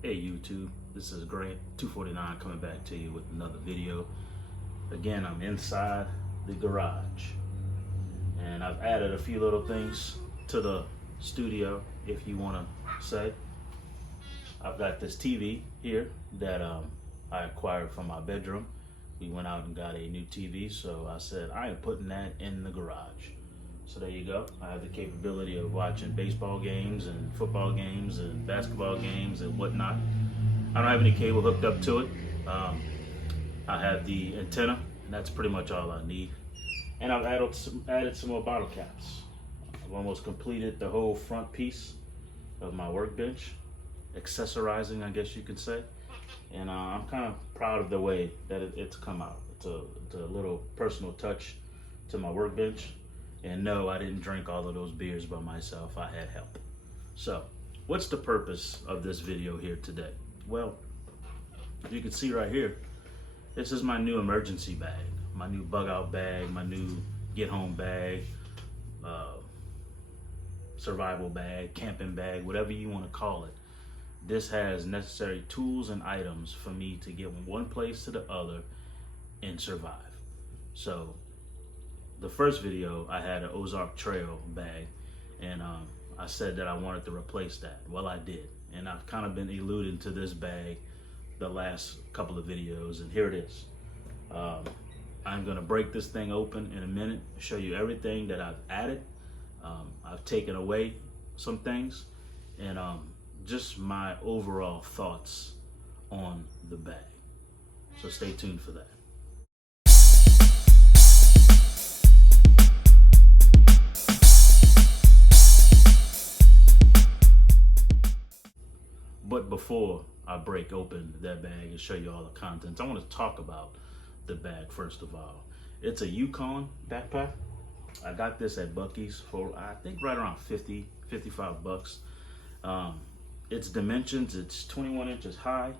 Hey YouTube, this is Grant 249 coming back to you with another video. Again, I'm inside the garage and I've added a few little things to the studio, if you want to say. I've got this TV here that I acquired from my bedroom. We went out and got a new TV, so I said I am putting that in the garage. So there you go. I have the capability of watching baseball games and football games and basketball games and whatnot. I don't have any cable hooked up to it. I have the antenna, and that's pretty much all I need. And I've added some more bottle caps. I've almost completed the whole front piece of my workbench, accessorizing, I guess you could say. And I'm kind of proud of the way that it's come out. It's a little personal touch to my workbench. And no, I didn't drink all of those beers by myself. I had help. So, what's the purpose of this video here today? Well, you can see right here, this is my new emergency bag, my new bug out bag, my new get home bag, survival bag, camping bag, whatever you want to call it. This has necessary tools and items for me to get from one place to the other and survive. So, the first video, I had an Ozark Trail bag, and I said that I wanted to replace that. Well, I did, and I've kind of been alluding to this bag the last couple of videos, and here it is. I'm gonna break this thing open in a minute, show you everything that I've added. I've taken away some things, and just my overall thoughts on the bag. So stay tuned for that. But before I break open that bag and show you all the contents, I want to talk about the bag first of all. It's a Yukon backpack. I got this at Buc-ee's for I think right around 50, 55 bucks. Its dimensions, it's 21 inches high,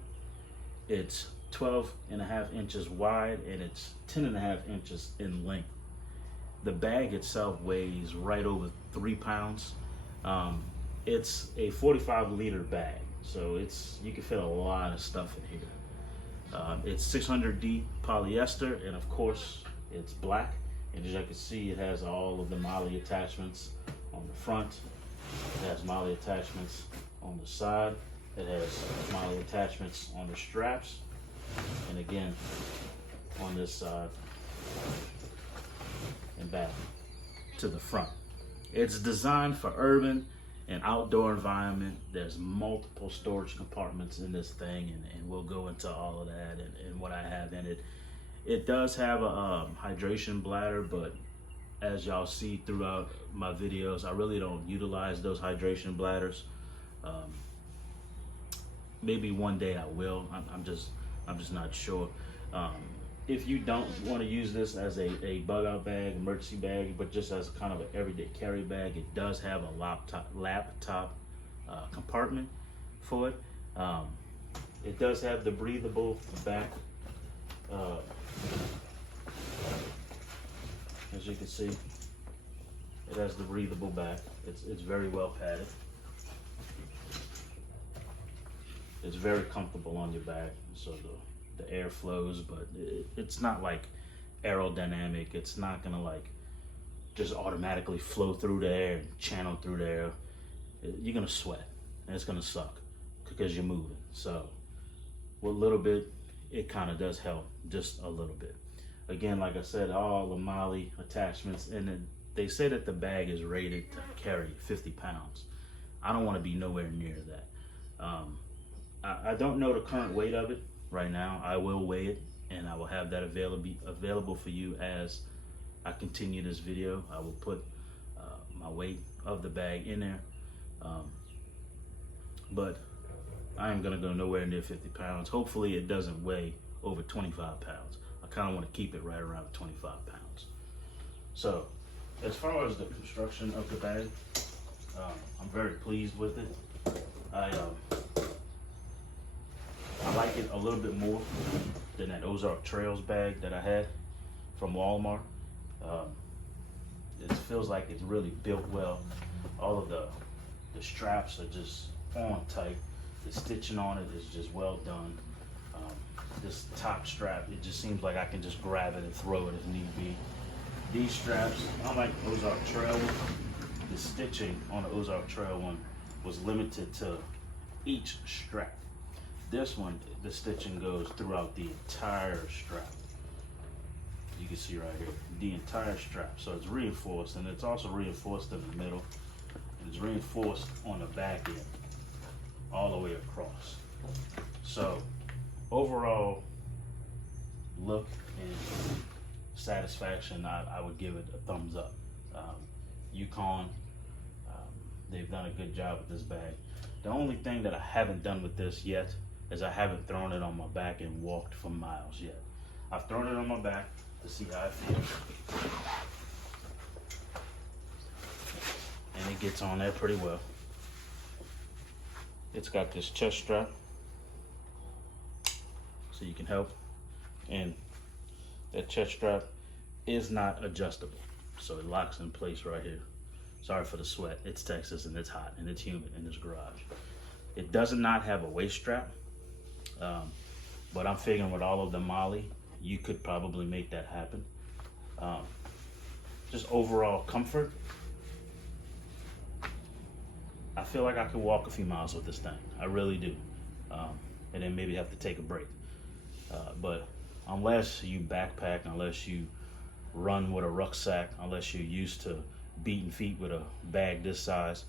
it's 12.5 inches wide, and it's 10.5 inches in length. The bag itself weighs right over 3 pounds. It's a 45-liter bag. So you can fit a lot of stuff in here. It's 600D polyester, and of course it's black. And as you can see, it has all of the MOLLE attachments on the front. It has MOLLE attachments on the side. It has MOLLE attachments on the straps. And again, on this side and back to the front. It's designed for urban and outdoor environment. There's multiple storage compartments in this thing, and we'll go into all of that and what I have in it. It does have a hydration bladder, but as y'all see throughout my videos, I really don't utilize those hydration bladders. Maybe one day I will. I'm just not sure. If you don't want to use this as a bug out bag, emergency bag, but just as kind of an everyday carry bag, it does have a laptop compartment for it. It does have the breathable back. As you can see, it has the breathable back. It's very well padded. It's very comfortable on your back, so the air flows, but it's not like aerodynamic. It's not gonna like just automatically flow through the air and channel through the air. You're gonna sweat and it's gonna suck because you're moving. So with a little bit, it kind of does help just a little bit. Again, like I said, all the MOLLE attachments, and then they say that the bag is rated to carry 50 pounds. I don't want to be nowhere near that. I don't know the current weight of it right now. I will weigh it, and I will have that available for you as I continue this video. I will put my weight of the bag in there, but I am gonna go nowhere near 50 pounds. Hopefully it doesn't weigh over 25 pounds. I kind of want to keep it right around 25 pounds. So as far as the construction of the bag, I'm very pleased with it. I like it a little bit more than that Ozark Trails bag that I had from Walmart. It feels like it's really built well. All of the straps are just on tight. The stitching on it is just well done. This top strap, it just seems like I can just grab it and throw it if need be. These straps, unlike the Ozark Trail one, the stitching on the Ozark Trail one was limited to each strap. This one, the stitching goes throughout the entire strap. You can see right here, the entire strap. So it's reinforced, and it's also reinforced in the middle. And it's reinforced on the back end, all the way across. So overall look and satisfaction, I would give it a thumbs up. Yukon, they've done a good job with this bag. The only thing that I haven't done with this yet is I haven't thrown it on my back and walked for miles yet. I've thrown it on my back to see how it feels. And it gets on there pretty well. It's got this chest strap, so you can help. And that chest strap is not adjustable, so it locks in place right here. Sorry for the sweat. It's Texas and it's hot and it's humid in this garage. It does not have a waist strap, but I'm figuring with all of the Molly, you could probably make that happen. Just overall comfort, I feel like I could walk a few miles with this thing. I really do. And then maybe have to take a break. But unless you backpack, unless you run with a rucksack, unless you're used to beating feet with a bag this size,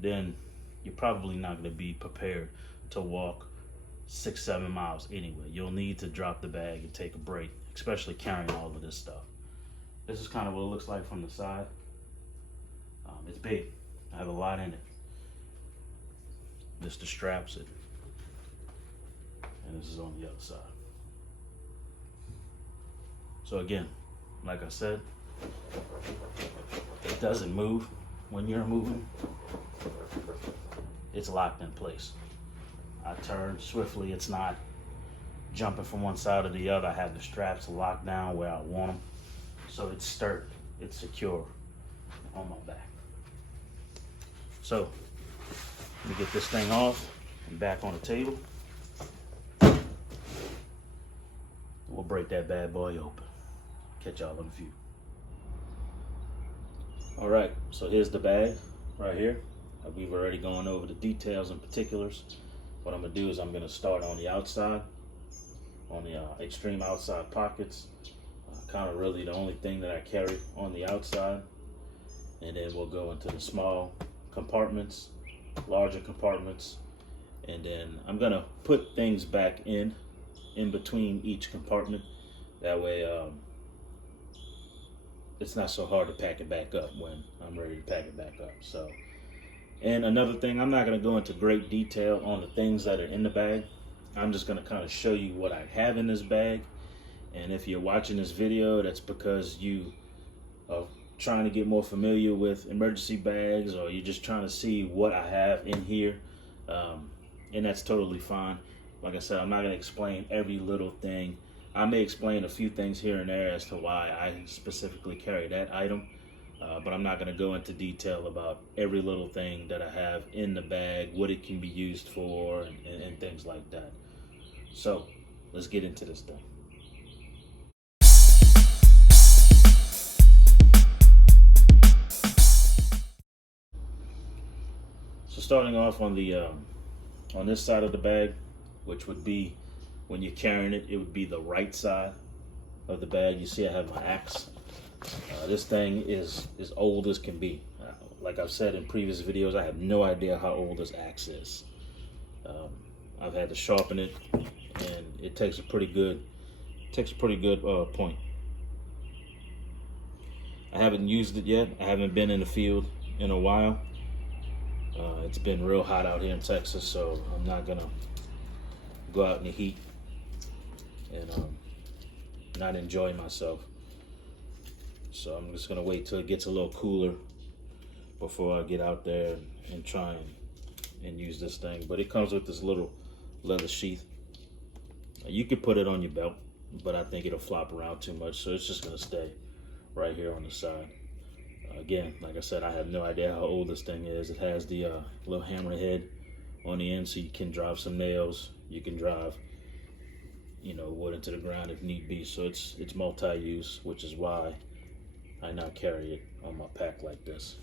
then you're probably not going to be prepared to walk 6-7 miles anyway. You'll need to drop the bag and take a break, especially carrying all of this stuff. This is kind of what it looks like from the side. It's big. I have a lot in it. This the straps it, and this is on the other side. So again, like I said, it doesn't move when you're moving. It's locked in place. I turn swiftly. It's not jumping from one side to the other. I have the straps locked down where I want them. So it's sturdy, it's secure on my back. So let me get this thing off and back on the table. We'll break that bad boy open. Catch y'all in a few. All right, so here's the bag right here. We've already gone over the details and particulars. What I'm gonna do is I'm gonna start on the outside, on the extreme outside pockets. Kind of really the only thing that I carry on the outside. And then we'll go into the small compartments, larger compartments. And then I'm gonna put things back in between each compartment. That way it's not so hard to pack it back up when I'm ready to pack it back up. So, and another thing, I'm not gonna go into great detail on the things that are in the bag. I'm just gonna kind of show you what I have in this bag. And if you're watching this video, that's because you are trying to get more familiar with emergency bags, or you're just trying to see what I have in here. And that's totally fine. Like I said, I'm not gonna explain every little thing. I may explain a few things here and there as to why I specifically carry that item, but I'm not gonna go into detail about every little thing that I have in the bag, what it can be used for, and things like that. So let's get into this thing. So starting off on the on this side of the bag, which would be, when you're carrying it, it would be the right side of the bag. You see I have my axe. This thing is as old as can be. Like I've said in previous videos, I have no idea how old this axe is. I've had to sharpen it, and it takes a pretty good point. I haven't used it yet. I haven't been in the field in a while. It's been real hot out here in Texas, so I'm not gonna go out in the heat and not enjoy myself. So I'm just gonna wait till it gets a little cooler before I get out there and try and use this thing. But it comes with this little leather sheath. You could put it on your belt, but I think it'll flop around too much, so it's just gonna stay right here on the side. Again, like I said, I have no idea how old this thing is. It has the little hammerhead on the end, so you can drive some nails. You can drive, you know, wood into the ground if need be. So it's multi-use, which is why I now carry it on my pack like this.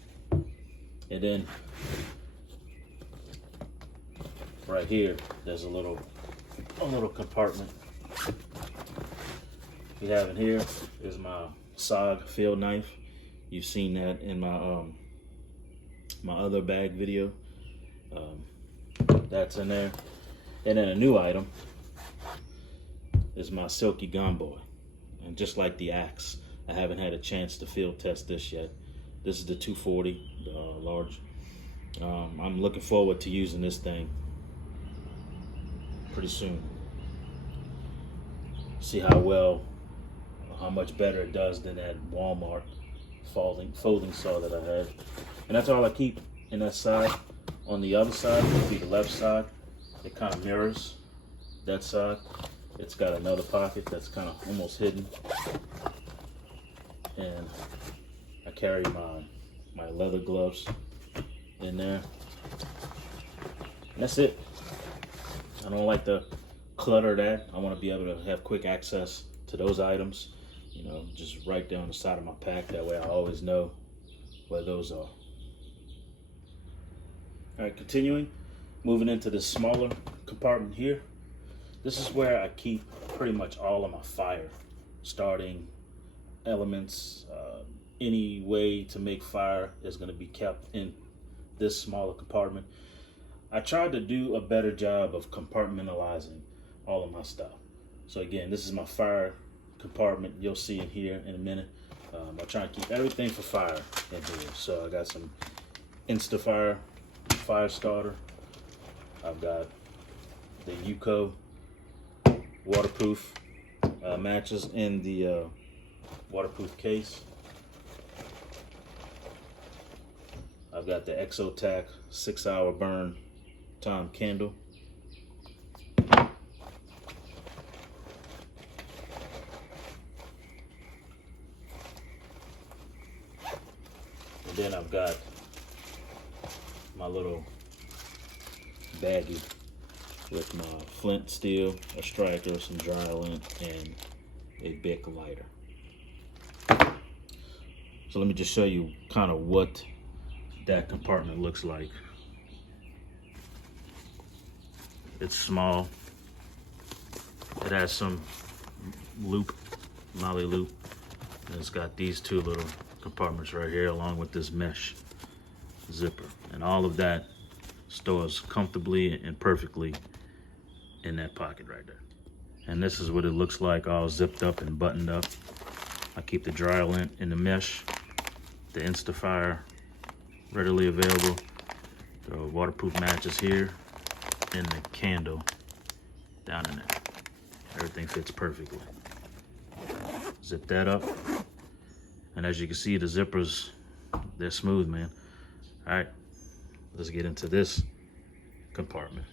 And then right here, there's a little compartment. We have in here is my SOG field knife. You've seen that in my my other bag video. That's in there. And then a new item is my Silky Gun Boy. And just like the axe, I haven't had a chance to field test this yet. This is the 240, the large. I'm looking forward to using this thing pretty soon. See how much better it does than that Walmart folding saw that I had. And that's all I keep in that side. On the other side would be the left side. It kind of mirrors that side. It's got another pocket that's kind of almost hidden. And I carry my leather gloves in there. And that's it. I don't like to clutter that. I want to be able to have quick access to those items. You know, just right there on the side of my pack. That way I always know where those are. All right, continuing, moving into this smaller compartment here. This is where I keep pretty much all of my fire starting elements. Any way to make fire is going to be kept in this smaller compartment. I tried to do a better job of compartmentalizing all of my stuff. So again, this is my fire compartment. You'll see it here in a minute. I try to keep everything for fire in here. So I got some Instafire fire starter. I've got the Yuko waterproof matches in the waterproof case. I've got the Exotac 6-hour burn time candle. And then I've got my little baggie with my flint steel, a striker, some dry lint, and a Bic lighter. So let me just show you kind of what that compartment looks like. It's small. It has some molly loop, and it's got these two little compartments right here along with this mesh zipper, and all of that stores comfortably and perfectly in that pocket right there. And this is what it looks like, all zipped up and buttoned up. I keep the dry lint in the mesh, the Instafire readily available, the waterproof matches here, and the candle down in there. Everything fits perfectly. Zip that up, and as you can see, the zippers, they're smooth, man. All right, let's get into this compartment.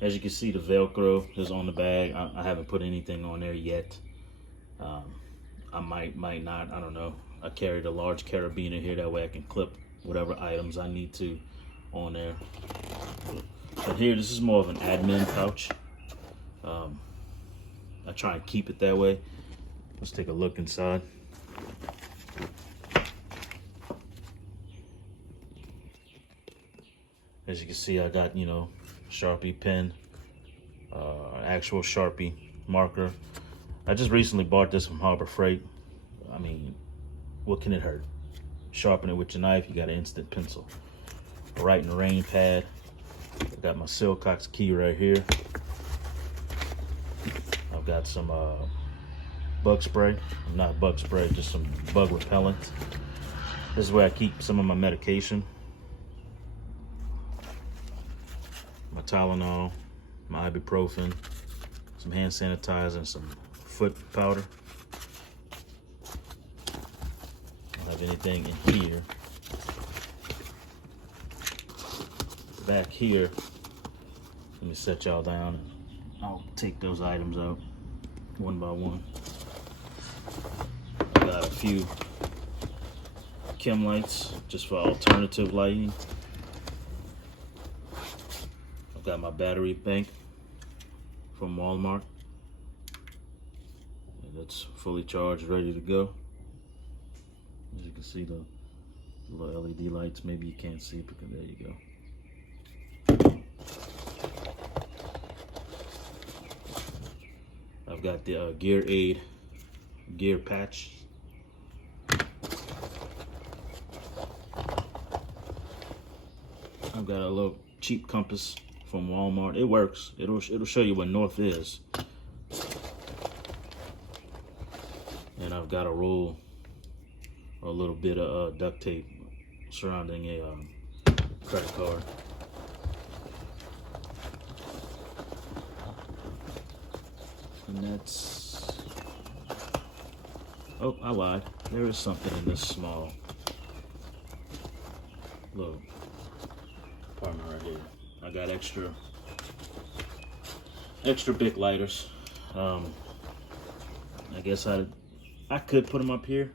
As you can see, the Velcro is on the bag. I haven't put anything on there yet. I might not, I don't know. I carried a large carabiner here, that way I can clip whatever items I need to on there. But here, this is more of an admin pouch. I try and keep it that way. Let's take a look inside. As you can see, I got, you know, Sharpie pen, actual Sharpie marker. I just recently bought this from Harbor Freight. I mean, what can it hurt? Sharpen it with your knife, you got an instant pencil. A writing rain pad. I got my Silcox key right here. I've got some bug spray. Not bug spray, just some bug repellent. This is where I keep some of my medication. My Tylenol, my ibuprofen, some hand sanitizer, and some foot powder. I don't have anything in here. Back here, let me set y'all down and I'll take those items out one by one. I got a few chem lights just for alternative lighting. I've got my battery bank from Walmart. And it's fully charged, ready to go. As you can see, the little LED lights. Maybe you can't see it, but there you go. I've got the Gear Aid gear patch. I've got a little cheap compass from Walmart. It works. It'll show you what north is. And I've got a roll, or a little bit of duct tape surrounding a credit card. And that's, oh, I lied. There is something in this small little compartment right here. I got extra big lighters. I guess I could put them up here,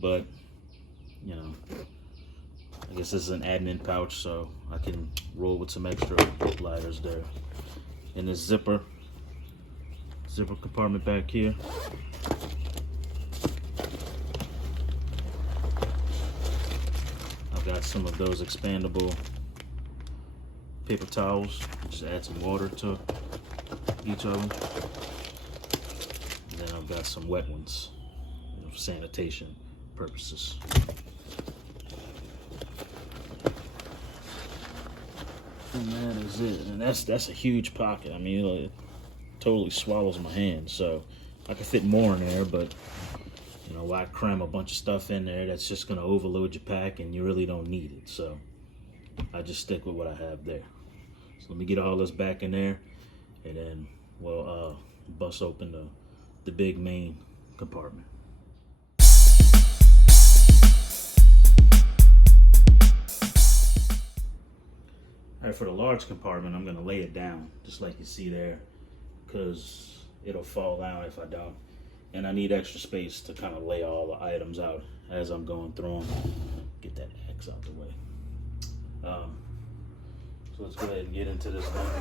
but you know, I guess this is an admin pouch, so I can roll with some extra lighters there. And this zipper compartment back here. I've got some of those expandable paper towels. Just add some water to each of them. And then I've got some wet ones, you know, for sanitation purposes. And that is it. And that's a huge pocket. I mean, it totally swallows my hand. So I could fit more in there, but you know, why cram a bunch of stuff in there that's just gonna overload your pack and you really don't need it. So I just stick with what I have there. So let me get all this back in there, and then we'll bust open the big main compartment. All right, for the large compartment, I'm gonna lay it down just like you see there, because it'll fall out if I don't. And I need extra space to kind of lay all the items out as I'm going through them. Get that X out the way. So let's go ahead and get into this thing.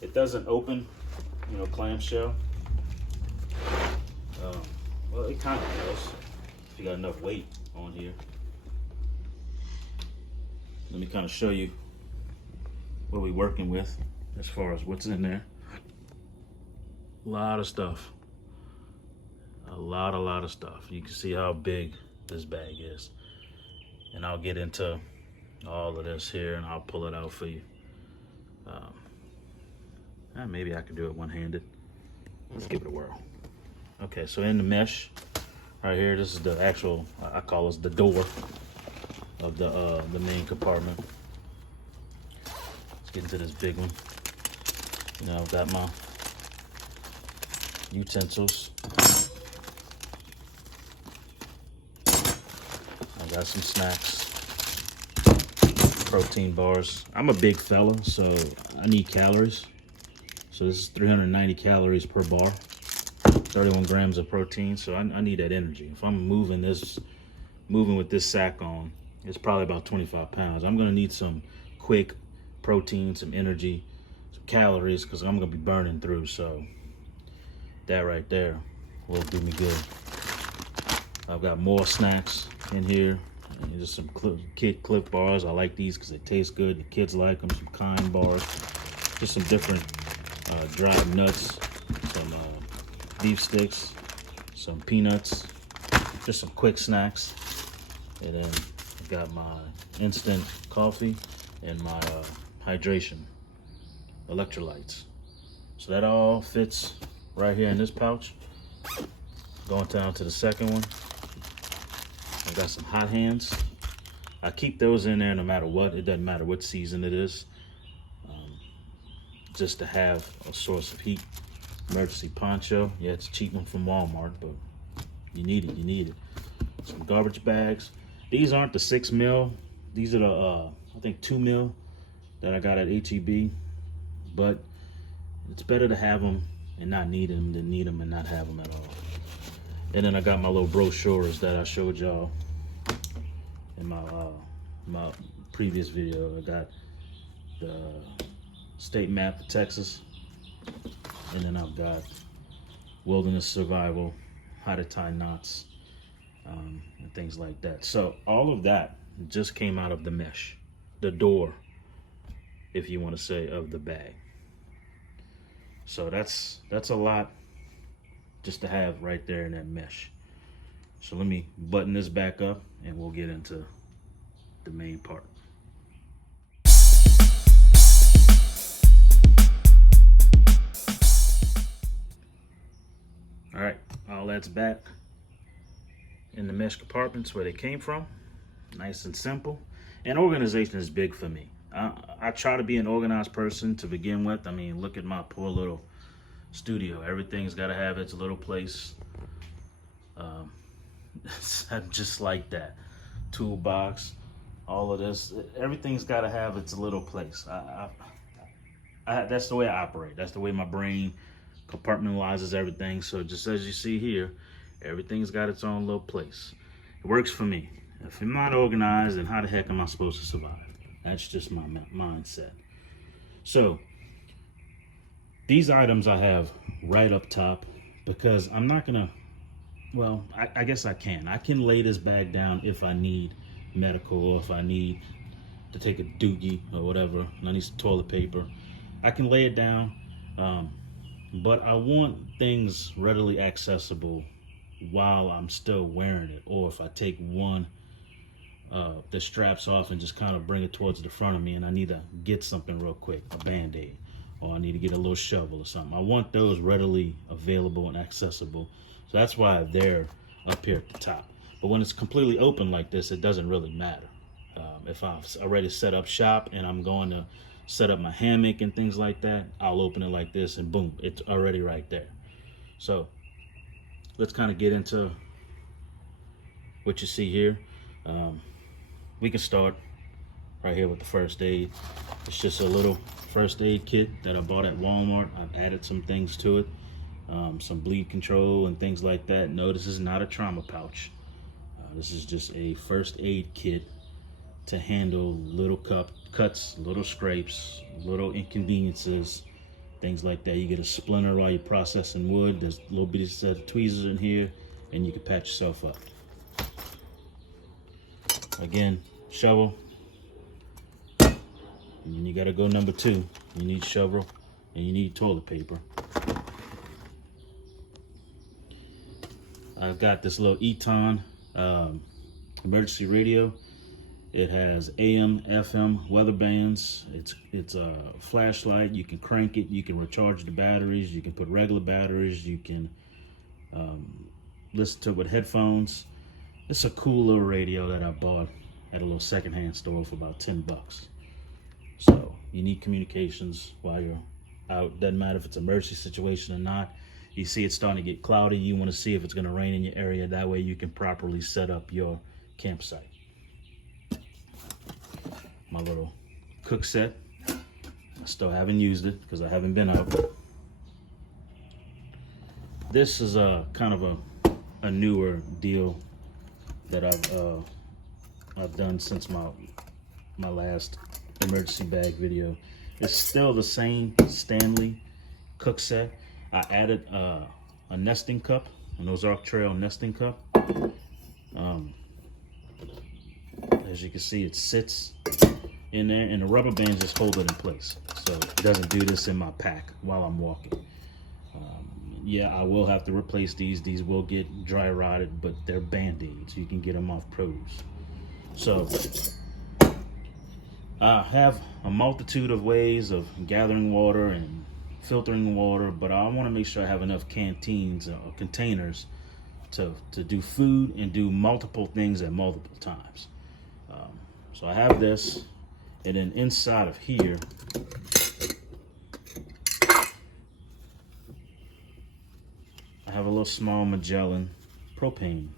It doesn't open, you know, clamshell. Well, it kind of does if you got enough weight on here. Let me kind of show you what we're working with as far as what's in there. A lot of stuff. A lot of stuff. You can see how big this bag is. And I'll get into all of this here and I'll pull it out for you. Maybe I could do it one-handed. Let's give it a whirl. Okay, so in the mesh right here, this is the actual, I call this the door of the main compartment. Let's get into this big one. Now I've got my utensils. I got some snacks, protein bars. I'm a big fella, so I need calories. So this is 390 calories per bar, 31 grams of protein. So I need that energy. If I'm moving with this sack on, it's probably about 25 pounds. I'm gonna need some quick protein, some energy, some calories, because I'm gonna be burning through. So that right there will do me good. I've got more snacks in here, and just some kid clip bars. I like these because they taste good. The kids like them. Some Kind bars, just some different dried nuts, some beef sticks, some peanuts, just some quick snacks. And then I've got my instant coffee and my hydration electrolytes. So that all fits right here in this pouch. Going down to the second one, I got some hot hands. I keep those in there no matter what. It doesn't matter what season it is, just to have a source of heat. Emergency poncho. Yeah, it's a cheap one from Walmart, but you need it. You need it. Some garbage bags. These aren't the 6 mil. These are the I think 2 mil that I got at HEB. But it's better to have them and not need them than need them and not have them at all. And then I got my little brochures that I showed y'all in my previous video. I got the state map of Texas, and then I've got wilderness survival, how to tie knots, and things like that. So all of that just came out of the mesh, the door, if you want to say, of the bag. So that's a lot just to have right there in that mesh. So let me button this back up and we'll get into the main part. All right, all that's back in the mesh compartments where they came from. Nice and simple. And organization is big for me. I try to be an organized person to begin with. I mean, look at my poor little studio. Everything's got to have its little place. I'm just like that. Toolbox, all of this, everything's got to have its little place. That's the way I operate. That's the way my brain compartmentalizes everything. So just as you see here, everything's got its own little place. It works for me. If I'm not organized, then how the heck am I supposed to survive? That's just my mindset. So these items I have right up top because I'm not gonna, well, I guess I can. I can lay this bag down if I need medical or if I need to take a doogie or whatever, and I need some toilet paper. I can lay it down, but I want things readily accessible while I'm still wearing it, or if I take one the straps off and just kind of bring it towards the front of me and I need to get something real quick, a band-aid, or I need to get a little shovel or something. I want those readily available and accessible. So that's why they're up here at the top. But when it's completely open like this, it doesn't really matter. If I've already set up shop and I'm going to set up my hammock and things like that, I'll open it like this and boom, it's already right there. So let's kind of get into what you see here. We can start right here with the first aid. It's just a little first aid kit that I bought at Walmart. I've added some things to it, some bleed control and things like that. No, this is not a trauma pouch. This is just a first aid kit to handle little cuts, little scrapes, little inconveniences, things like that. You get a splinter while you're processing wood. There's a little bitty set of tweezers in here, and you can patch yourself up. Again, shovel. And then you gotta go number 2. You need shovel and you need toilet paper. I've got this little Eton emergency radio. It has AM, FM weather bands. It's a flashlight. You can crank it. You can recharge the batteries. You can put regular batteries. You can listen to it with headphones. It's a cool little radio that I bought at a little secondhand store for about $10. So you need communications while you're out. Doesn't matter if it's an emergency situation or not. You see it's starting to get cloudy. You want to see if it's going to rain in your area. That way you can properly set up your campsite. My little cook set. I still haven't used it because I haven't been out. This is a kind of a newer deal that I've done since my last emergency bag video. It's still the same Stanley cook set. I added a nesting cup, an Ozark Trail nesting cup. As you can see, it sits in there, and the rubber bands just hold it in place, so it doesn't do this in my pack while I'm walking. Yeah, I will have to replace these. These will get dry rotted, but they're Band-Aids. You can get them off Pros. So I have a multitude of ways of gathering water and filtering water, but I want to make sure I have enough canteens or containers to do food and do multiple things at multiple times. So I have this, and then inside of here, I have a little small Magellan propane.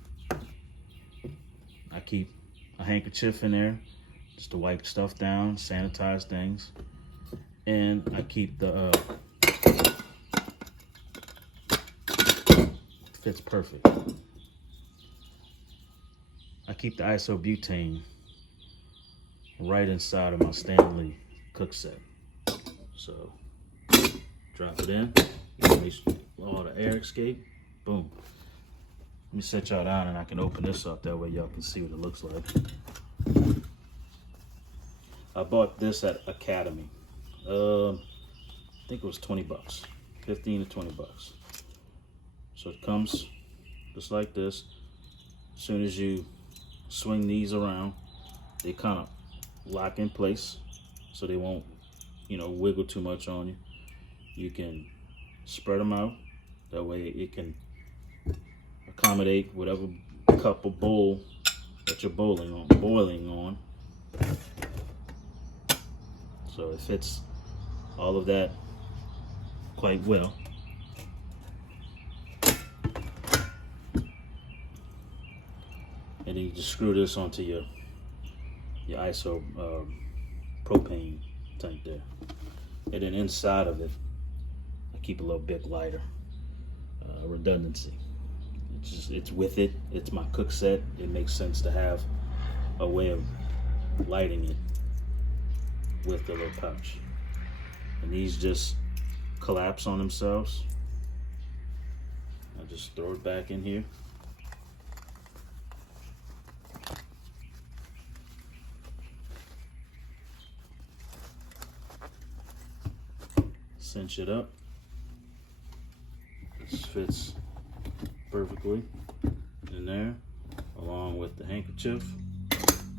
I keep a handkerchief in there just to wipe stuff down, sanitize things, and I keep the fits perfect. I keep the isobutane right inside of my Stanley cook set. So drop it in, make sure all the air escape, boom. Let me set y'all down and I can open this up, that way y'all can see what it looks like. I bought this at Academy. I think it was 20 bucks, 15 to 20 bucks. So it comes just like this. As soon as you swing these around, they kind of lock in place so they won't, you know, wiggle too much on you. You can spread them out. That way it can accommodate whatever cup or bowl that you're boiling on. So it fits all of that quite well. And then you just screw this onto your iso propane tank there. And then inside of it, I keep a little bit lighter, redundancy. It's with it. It's my cook set. It makes sense to have a way of lighting it with the little pouch. And these just collapse on themselves. I just throw it back in here. Cinch it up. This fits perfectly in there, along with the handkerchief,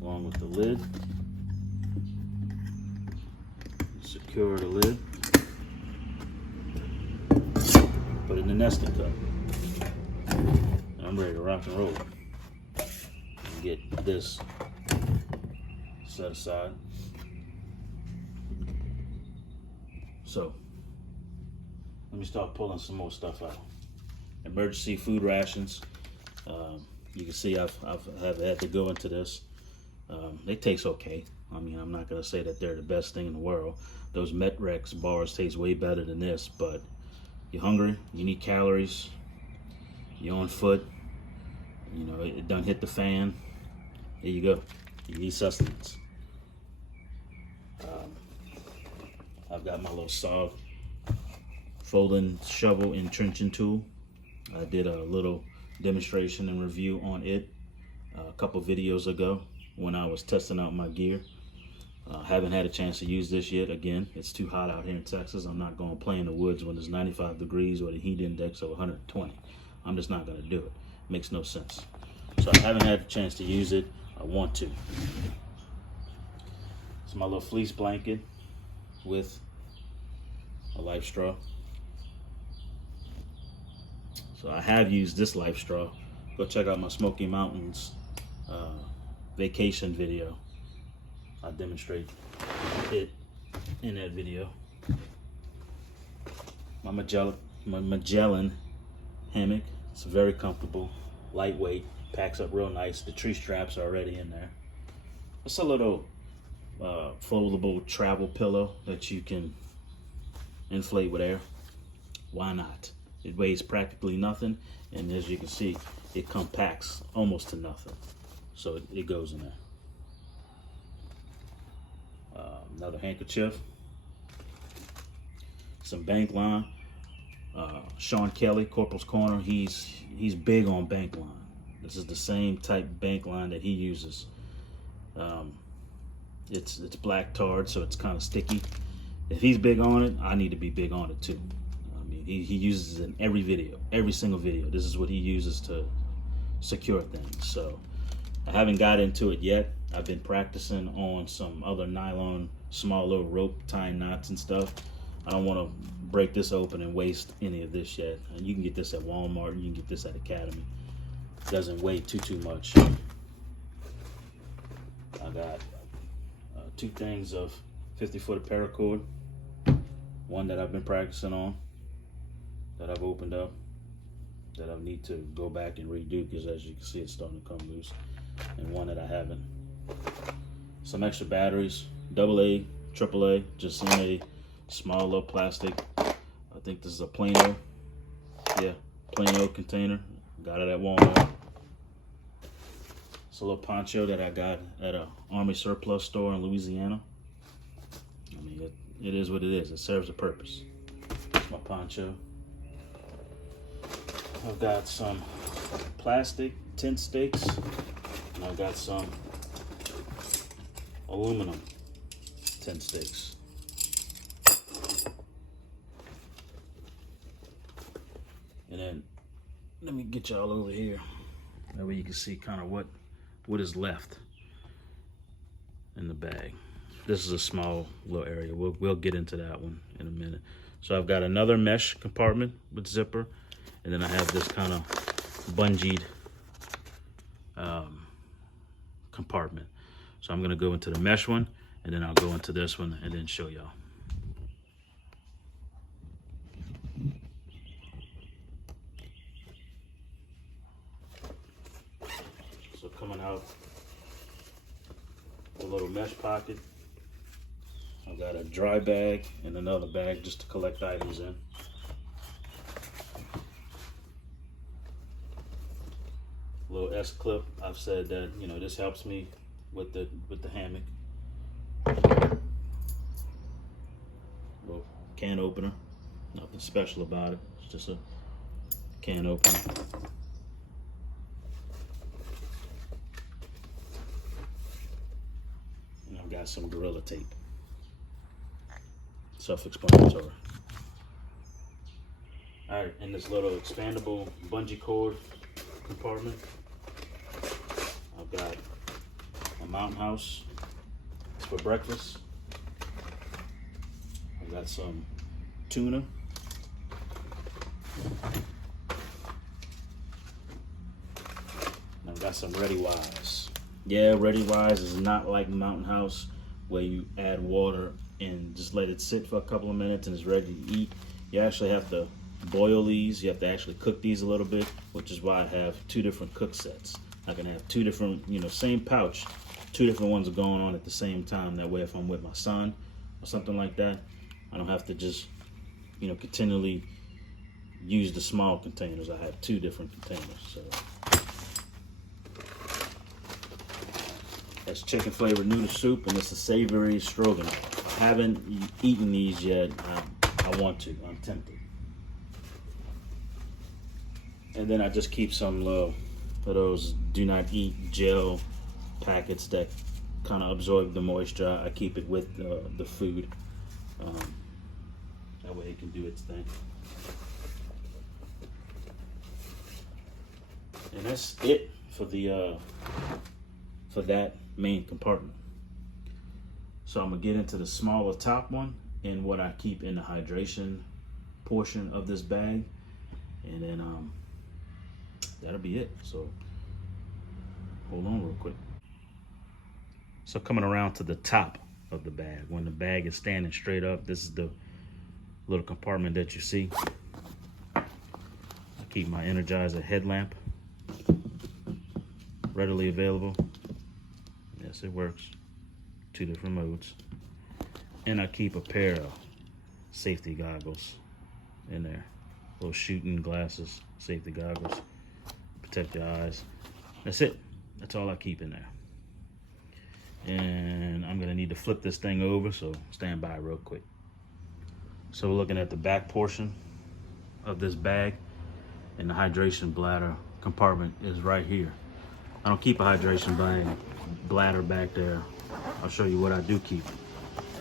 along with the lid. Secure the lid. Put it in the nesting cup. And I'm ready to rock and roll. And get this set aside. So let me start pulling some more stuff out. Emergency food rations. You can see I've had to go into this. They taste okay. I mean, I'm not gonna say that they're the best thing in the world. Those Metrex bars taste way better than this, but you're hungry, you need calories, you're on foot, you know, it done hit the fan. There you go. You need sustenance. I've got my little saw, folding shovel and trenching tool. I did a little demonstration and review on it a couple videos ago when I was testing out my gear. Haven't had a chance to use this yet. Again, it's too hot out here in Texas. I'm not going to play in the woods when it's 95 degrees or the heat index of 120. I'm just not going to do it. Makes no sense. So I haven't had a chance to use it. I want to. It's my little fleece blanket with a life straw. So I have used this life straw. Go check out my Smoky Mountains vacation video. I demonstrate it in that video. My Magellan hammock. It's very comfortable, lightweight, packs up real nice. The tree straps are already in there. It's a little foldable travel pillow that you can inflate with air. Why not? It weighs practically nothing, and as you can see, it compacts almost to nothing. So it goes in there. Another handkerchief, some bank line. Sean Kelly, Corporal's Corner, he's big on bank line. This is the same type bank line that he uses. It's black tarred, so it's kind of sticky. If he's big on it, I need to be big on it too. I mean, he uses it in every video, every single video. This is what he uses to secure things. So I haven't got into it yet. I've been practicing on some other nylon, small little rope tying knots and stuff. I don't want to break this open and waste any of this yet. And you can get this at Walmart, you can get this at Academy. It doesn't weigh too much. I got two things of 50-foot of paracord. One that I've been practicing on, that I've opened up, that I need to go back and redo because as you can see it's starting to come loose. And one that I haven't. Some extra batteries, AA, AAA, just in a small little plastic. I think this is a Plano. Yeah, Plano container. Got it at Walmart. It's a little poncho that I got at a Army surplus store in Louisiana. I mean, it is what it is. It serves a purpose. It's my poncho. I've got some plastic tent stakes, and I've got some aluminum tent stakes. And then let me get y'all over here. That way you can see kind of what is left in the bag. This is a small little area. We'll get into that one in a minute. So I've got another mesh compartment with zipper, and then I have this kind of bungeed compartment. So I'm gonna go into the mesh one, and then I'll go into this one and then show y'all. So coming out the little mesh pocket, I've got a dry bag and another bag just to collect items in. Little S-clip. I've said that, you know, this helps me with the hammock. Little can opener. Nothing special about it. It's just a can opener. And I've got some Gorilla Tape. Self-explanatory. All right, in this little expandable bungee cord compartment, I've got a mountain house for breakfast. I've got some tuna. And I've got some Ready Wise. Yeah, Ready Wise is not like Mountain House where you add water and just let it sit for a couple of minutes and it's ready to eat. You actually have to boil these. You have to actually cook these a little bit, which is why I have two different cook sets. I can have two different, you know, same pouch, two different ones are going on at the same time. That way if I'm with my son or something like that, I don't have to just, you know, continually use the small containers. I have two different containers. So that's chicken flavored noodle soup, and it's a savory stroganoff. I haven't eaten these yet. I want to. I'm tempted. And then I just keep some little of those do not eat gel packets that kind of absorb the moisture. I keep it with the food. That way it can do its thing. And that's it for the for that main compartment. So I'm gonna get into the smaller top one and what I keep in the hydration portion of this bag, and then that'll be it. So hold on real quick. So coming around to the top of the bag, when the bag is standing straight up, this is the little compartment that you see. I keep my Energizer headlamp readily available. Yes, it works. Two different modes. And I keep a pair of safety goggles in there. Little shooting glasses, safety goggles. Protect your eyes. That's it. That's all I keep in there. And I'm gonna need to flip this thing over, so stand by real quick. So we're looking at the back portion of this bag, and the hydration bladder compartment is right here. I don't keep a hydration bladder back there. I'll show you what I do keep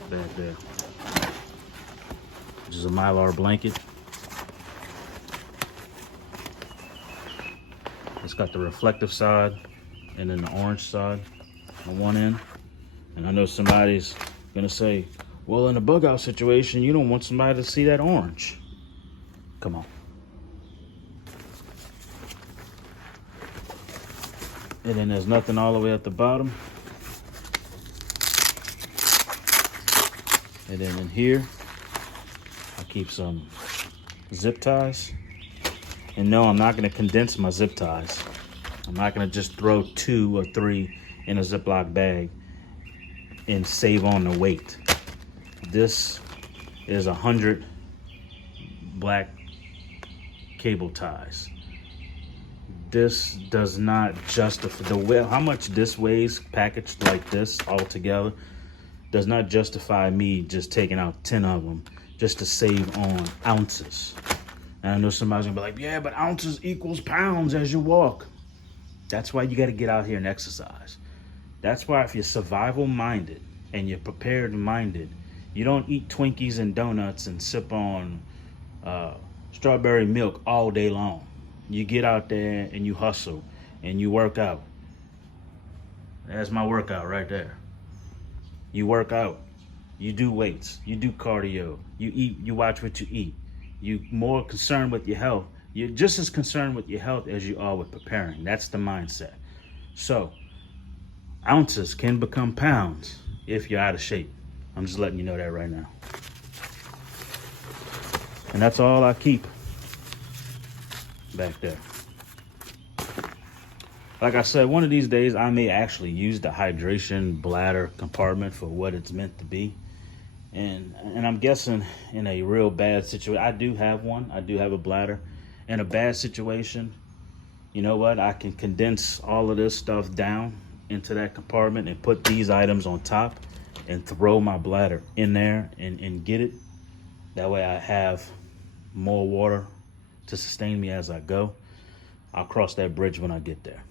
back there, which is a Mylar blanket. It's got the reflective side and then the orange side on one end. And I know somebody's gonna say, well, in a bug out situation, you don't want somebody to see that orange. Come on. And then there's nothing all the way at the bottom. And then in here, I keep some zip ties. And no, I'm not gonna condense my zip ties. I'm not gonna just throw 2 or 3 in a Ziploc bag and save on the weight. This is 100 black cable ties. this does not justify how much this weighs packaged like this all together. Does not justify me just taking out 10 of them just to save on ounces. And I know somebody's gonna be like, yeah, but ounces equals pounds as you walk. That's why you got to get out here and exercise. That's why if you're survival minded and you're prepared minded, you don't eat Twinkies and donuts and sip on strawberry milk all day long. You get out there and you hustle and you work out. That's my workout right there. You work out, you do weights, you do cardio, you eat, you watch what you eat. You're more concerned with your health. You're just as concerned with your health as you are with preparing. That's the mindset. So, ounces can become pounds if you're out of shape. I'm just letting you know that right now. And that's all I keep back there. Like I said, one of these days I may actually use the hydration bladder compartment for what it's meant to be. And I'm guessing in a real bad situation, I do have one. I do have a bladder. In a bad situation, you know what? I can condense all of this stuff down into that compartment and put these items on top and throw my bladder in there and get it. That way I have more water to sustain me as I go. I'll cross that bridge when I get there.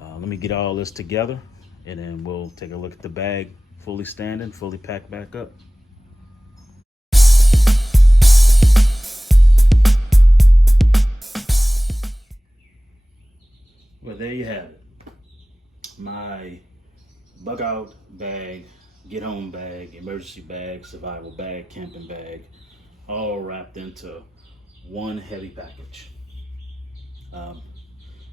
Let me get all this together and then we'll take a look at the bag fully standing, fully packed back up. Well, there you have it. My bug out bag, get home bag, emergency bag, survival bag, camping bag, all wrapped into one heavy package.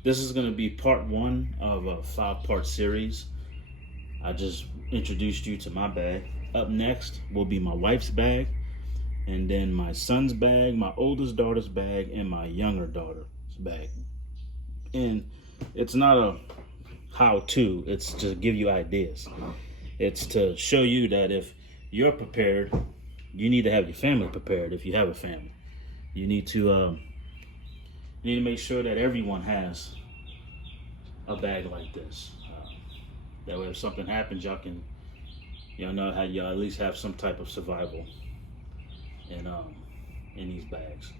This is going to be part one of a 5-part series. I just introduced you to my bag. Up next will be my wife's bag, and then my son's bag, my oldest daughter's bag, and my younger daughter's bag. And it's not a how-to, it's to give you ideas. It's to show you that if you're prepared, you need to have your family prepared if you have a family. You need to make sure that everyone has a bag like this. That way if something happens, y'all know how y'all at least have some type of survival in these bags.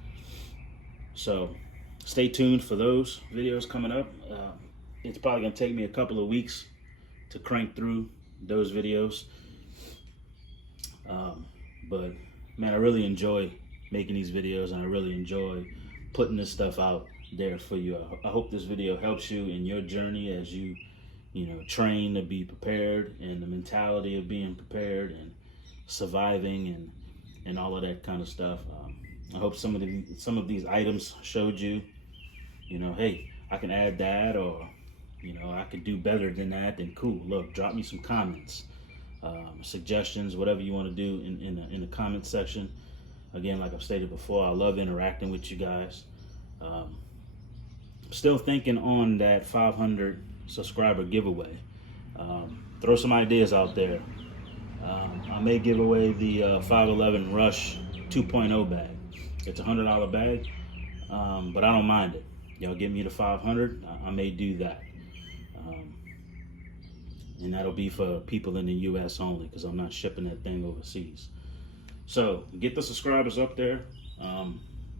So stay tuned for those videos coming up. It's probably gonna take me a couple of weeks to crank through those videos. But man, I really enjoy making these videos and I really enjoy putting this stuff out there for you. I hope this video helps you in your journey as you train to be prepared, and the mentality of being prepared and surviving and all of that kind of stuff. I hope some of these items showed you, hey, I can add that, or I could do better than that. Then cool. Look, drop me some comments, suggestions, whatever you want to do in the comment section. Again, like I've stated before, I love interacting with you guys. Still thinking on that 500 subscriber giveaway. Throw some ideas out there. I may give away the 511 Rush 2.0 bag. It's a $100 bag, but I don't mind it. Y'all give me the 500, I may do that. And that'll be for people in the US only, because I'm not shipping that thing overseas. So get the subscribers up there.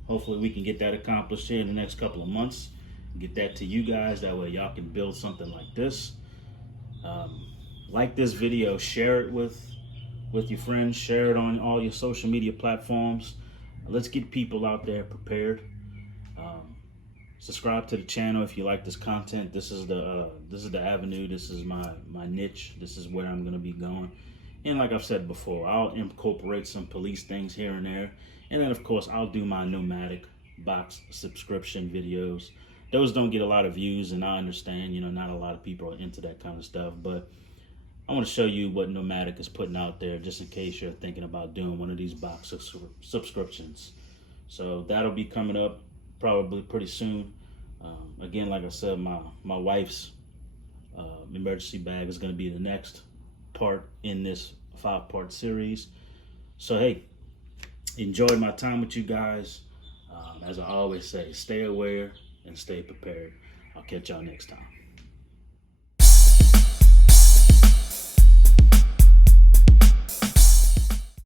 Hopefully we can get that accomplished here in the next couple of months. Get that to you guys. That way y'all can build something like this. Like this video, share it with your friends, share it on all your social media platforms. Let's get people out there prepared. Subscribe to the channel if you like this content. This is the avenue. This is my niche. This is where I'm going to be going. And like I've said before, I'll incorporate some police things here and there. And then of course I'll do my nomadic box subscription videos. Those don't get a lot of views, and I understand, not a lot of people are into that kind of stuff, but I want to show you what Nomadic is putting out there, just in case you're thinking about doing one of these box subscriptions. So that'll be coming up probably pretty soon. Again, like I said, my wife's emergency bag is going to be the next part in this 5-part series. So hey, enjoyed my time with you guys. As I always say, stay aware, and stay prepared. I'll catch y'all next time.